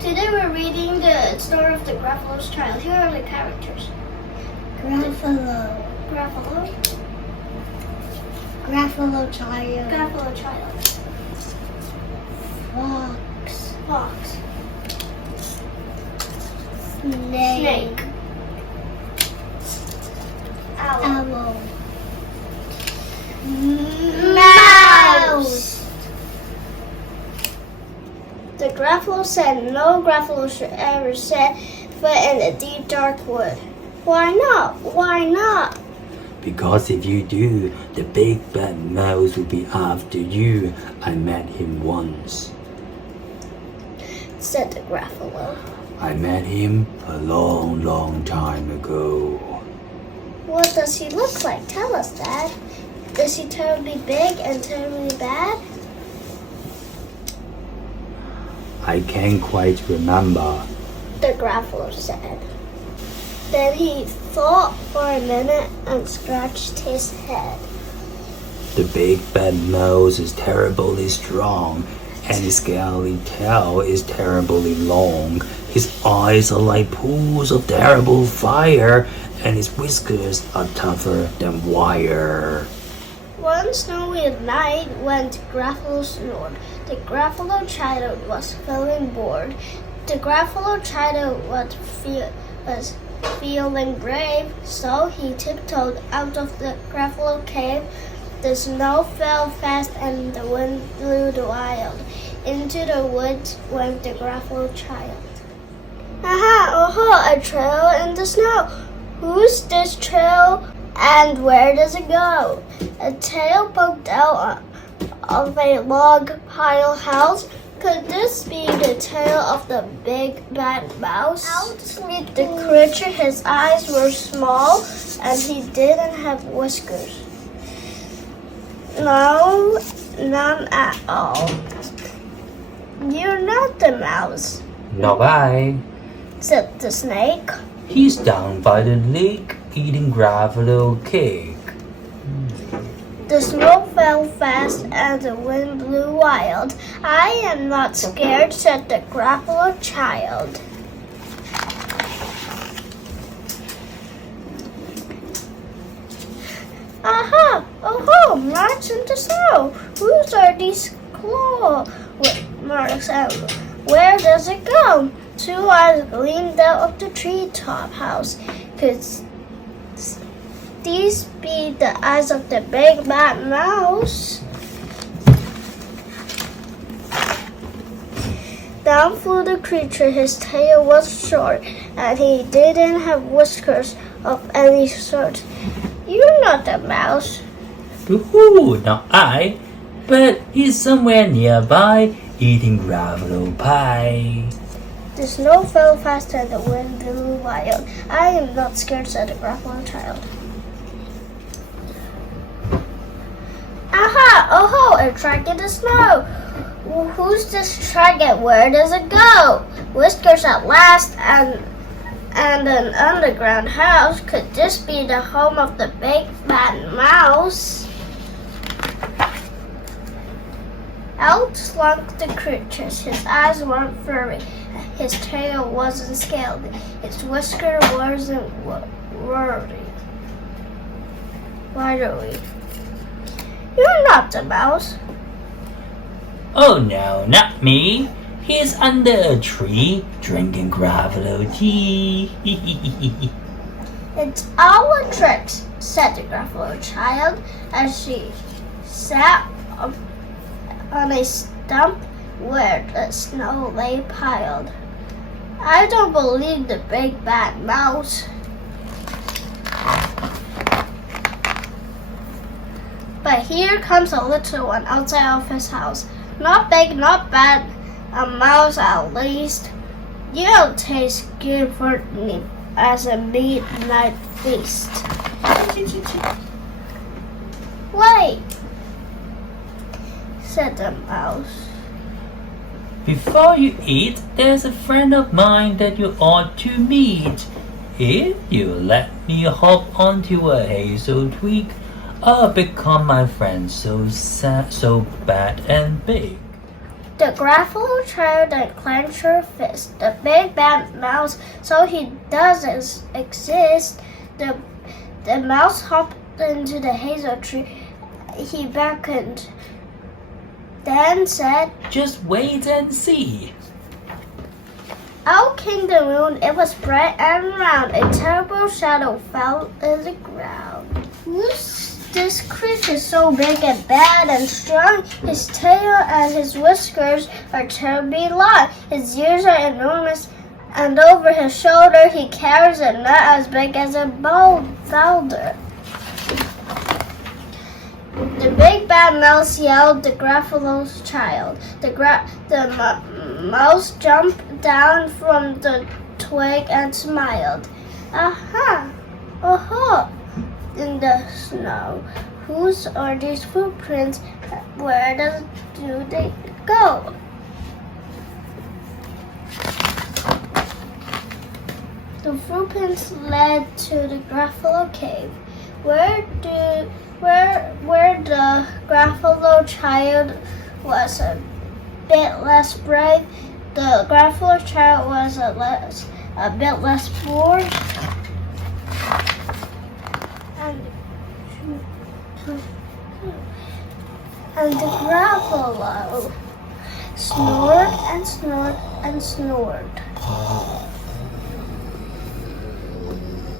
Today we're reading the story of the Gruffalo's child. Here are the characters. Gruffalo. Gruffalo. Gruffalo child. Gruffalo child. Fox. Fox. Snake. Owl. Owl. Mouse. The Gruffalo said no Gruffalo should ever set foot in the deep dark wood. Why not? Why not? Because if you do, the big bad mouse will be after you. I met him once. Said the Gruffalo. I met him a long, long time ago. What does he look like? Tell us, Dad. Is he terribly big and terribly bad? I can't quite remember. The Gruffalo said. Then he thought for a minute and scratched his head. The big bad mouse is terribly strong, and his scaly tail is terribly long. His eyes are like pools of terrible fire, and his whiskers are tougher than wire. One snowy night when Gruffalo snored, the Gruffalo child was feeling bored. The Gruffalo child was feeling brave, so he tiptoed out of the Gruffalo cave. The snow fell fast and the wind blew wild. Into the woods went the Gruffalo child. Aha! Oh, a trail in the snow. Who's this trail and where does it go? A tail poked out of a log pile house. Could this be the tail of the big bad mouse? The creature, his eyes were small and he didn't have whiskers. No, none at all. You're not the mouse, Not I. said the snake. He's down by the lake eating Gruffalo cake. The snow fell fast and the wind blew wild. I am not scared, said the Gruffalo child. Aha! Oh, marks in the snow. Whose are these claw marks and where does it go? Two eyes gleamed out of the treetop house. Could these be the eyes of the big bad mouse? Down flew the creature. His tail was short, and he didn't have whiskers of any sort. You're not a mouse. Ooh, not I. But he's somewhere nearby eating Gruffalo pie. The snow fell fast and the wind blew wild. I am not scared, said the Gruffalo child. Aha! Oh, a track in the snow. Who's this track and where does it go? Whiskers at last and an underground house. Could this be the home of the big bad mouse? Out slunk the creatures. His eyes weren't furry. His tail wasn't scaled. His whisker wasn't wiry. You're not the mouse. Oh no, not me. He's under a tree drinking Gruffalo tea. It's our tricks, said the Gruffalo child as she sat on a stump where the snow lay piled. I don't believe the big bad mouse. But here comes a little one outside of his house. Not big, not bad, a mouse at least. You'll taste good for me as a midnight feast. Wait, said the mouse. Before you eat, there's a friend of mine that you ought to meet. If you let me hop onto a hazel twig, I'll become my friend so bad and big. The Gruffalo child then clenched her fist. The big bad mouse saw he doesn't exist. The mouse hopped into the hazel tree. He beckoned, then said, Just wait and see. Out came the moon. It was bright and round. A terrible shadow fell in the ground. Who's this creature so big and bad and strong? His tail and his whiskers are terribly long. His ears are enormous, and over his shoulder he carries a nut as big as a boulder. The big bad mouse yelled the Gruffalo's child. The mouse jumped down from the twig and smiled. Aha! Oh, in the snow. Whose are these footprints? Where do they go? The footprints led to the Gruffalo cave. Where the Gruffalo child was a bit less brave, the Gruffalo child was a bit less bored, and the Gruffalo snored and snored and snored.